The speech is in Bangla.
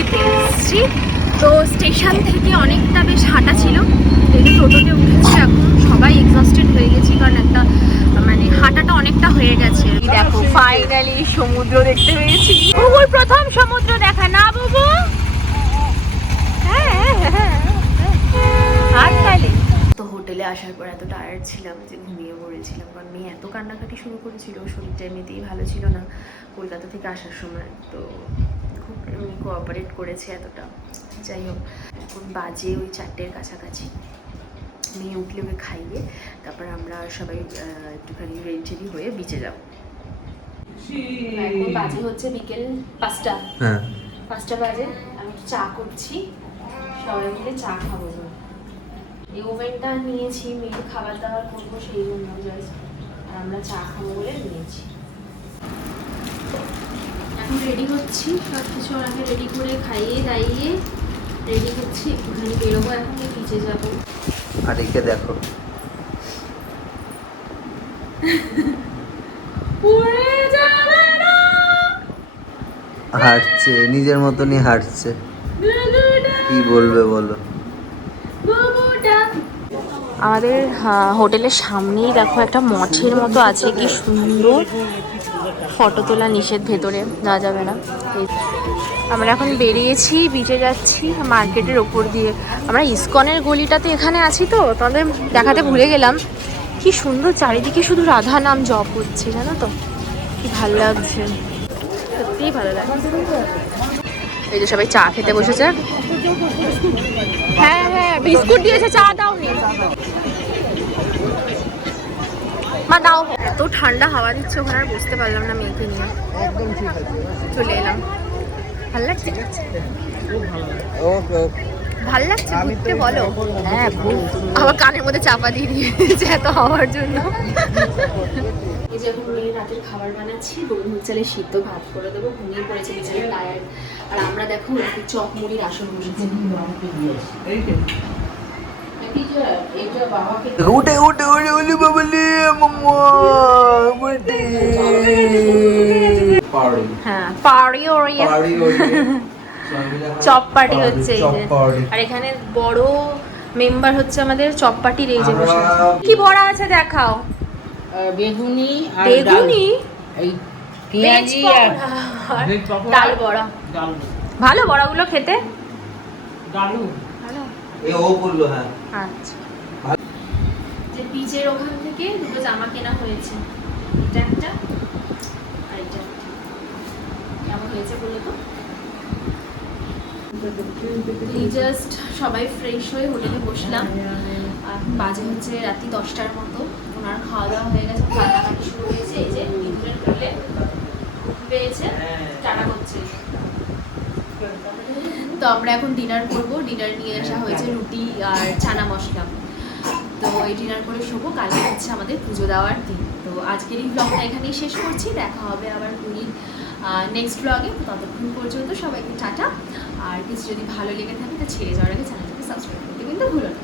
পুরীতে এসেছি। তো স্টেশন থেকে অনেকটা বেশ হাঁটা ছিল, দেখে টোটোতে উঠেছি। এখন সবাই এক্সস্টেড হয়ে গেছি, কারণ একটা মানে হাঁটাটা অনেকটা হয়ে গেছে। দেখো ফাইনালি সমুদ্র দেখতে পেয়েছি। বুবুর প্রথম সমুদ্র দেখা না বুবু? তো হোটেলে আসার পর এত টায়ার্ড ছিলাম যে ঘুমিয়ে পড়েছিলাম, কারণ মেয়ে এত কান্নাকাটি শুরু করেছিল, শরীরটা এমনিতেই ভালো ছিল না কলকাতা থেকে আসার সময়। তো খুব এমনি কোঅপারেট করেছে এতটা। যাই হোক, এখন বাজে ওই 4টের কাছাকাছি। মেয়ে উঠলে ওকে খাইয়ে তারপর আমরা সবাই একটুখানি রেডি হয়ে বিচে যাব। এখন বাজে হচ্ছে বিকেল 5টা। হ্যাঁ 5টা বাজে। আমি চা করছি, সবাই মিলে চা খাবো। এই ওভেনটা নিয়েছি, মেয়ের খাবার দাবার করবো সেই জন্য জাস্ট, আর আমরা চা খাবো বলে নিয়েছি। এখন রেডি হচ্ছি, সব কিছু ওনাকে রেডি করে খাইয়ে দাইয়ে রেডি হচ্ছি, একটুখানি বেরোবো, এখন নিচে যাবো। আর একে দেখো হাঁটছে, নিজের মতনই হাঁটছে, কি বলবে বলো। আমাদের হোটেলের সামনেই দেখো একটা মঠের মতো আছে, কি সুন্দর। ফটো তোলা নিষেধ, ভেতরে না যাবে না। আমরা এখন বেরিয়েছি, বিচে যাচ্ছি মার্কেটের ওপর দিয়ে। আমরা ইসকনের গলিটাতে এখানে আছি, তো তাদের দেখাতে ভুলে গেলাম। কি সুন্দর চারিদিকে শুধু রাধা নাম জপ হচ্ছে, জানো তো, কি ভালো লাগছে, সত্যিই ভালো লাগছে। এই যে সবাই চা খেতে বসেছে। হ্যাঁ হ্যাঁ, বিস্কুট দিয়েছে, চা দাওনি মা, দাও। এত ঠান্ডা হাওয়া দিচ্ছে ওখানে, আর বুঝতে পারলাম না মেয়েকে নিয়ে। চলে এলাম। ভাল লাগছে, ভাল লাগছে ঘুরতে, বলো? হ্যাঁ, আবার কানের মধ্যে চাপা দিয়ে দিয়েছে এত হওয়ার জন্য। এই যে এখন মেয়ে রাতের খাবার বানাচ্ছি, গরুর চালে সিদ্ধ ভাত করে দেবো। ঘুমিয়ে পড়েছে বিছানায় টায়ার্ড। আর আমরা দেখো চপ মুড়ির আসন বসেছি। উঠে উঠে উঠে উঠে বাবলি মাম্মা উঠে। হ্যাঁ, পার্টি চপ পার্টি হচ্ছে এই যে। আর এখানে বড় মেম্বার হচ্ছে আমাদের চপ পার্টির, এই যে বসে আছে। কি ভরা আছে দেখাও? বেগুনি আর বেগুনি, এই পেঁয়াজি আর ডাল বড়া। ভালো বড়াগুলো খেতে, ডালু ভালো। এ ও বললো হ্যাঁ। আচ্ছা, যে বীজের ওখান থেকে দুটো জামা কেনা হয়েছে, এটা একটা আর এটা একটা। কেমন হয়েছে বলো তো? এই জাস্ট সবাই ফ্রেশ হয়ে হোটেলে বসলাম। আর বাজে হচ্ছে রাত্রি 10টার মতো। ওনার খাওয়া দাওয়া হয়ে গেছে, কান্নাকাটি শুরু হয়েছে। এই যে ইঁদুরের কোলে পেয়েছে, টানা করছে। তো আমরা এখন ডিনার করবো। ডিনার নিয়ে আসা হয়েছে রুটি আর চানা মশলা। তো এই ডিনার করে শোবো। কালকে হচ্ছে আমাদের পুজো দেওয়ার দিন। তো আজকের এই ব্লগটা এখানেই শেষ করছি। দেখা হবে আবার পুরীর নেক্সট ব্লগে। তো ততক্ষণ পর্যন্ত সবাইকে টাটা। আর কিছু যদি ভালো লেগে থাকে তো ছেড়ে যাওয়ার আগে চ্যানেলটাকে সাবস্ক্রাইব করতে কিন্তু ভুলো না।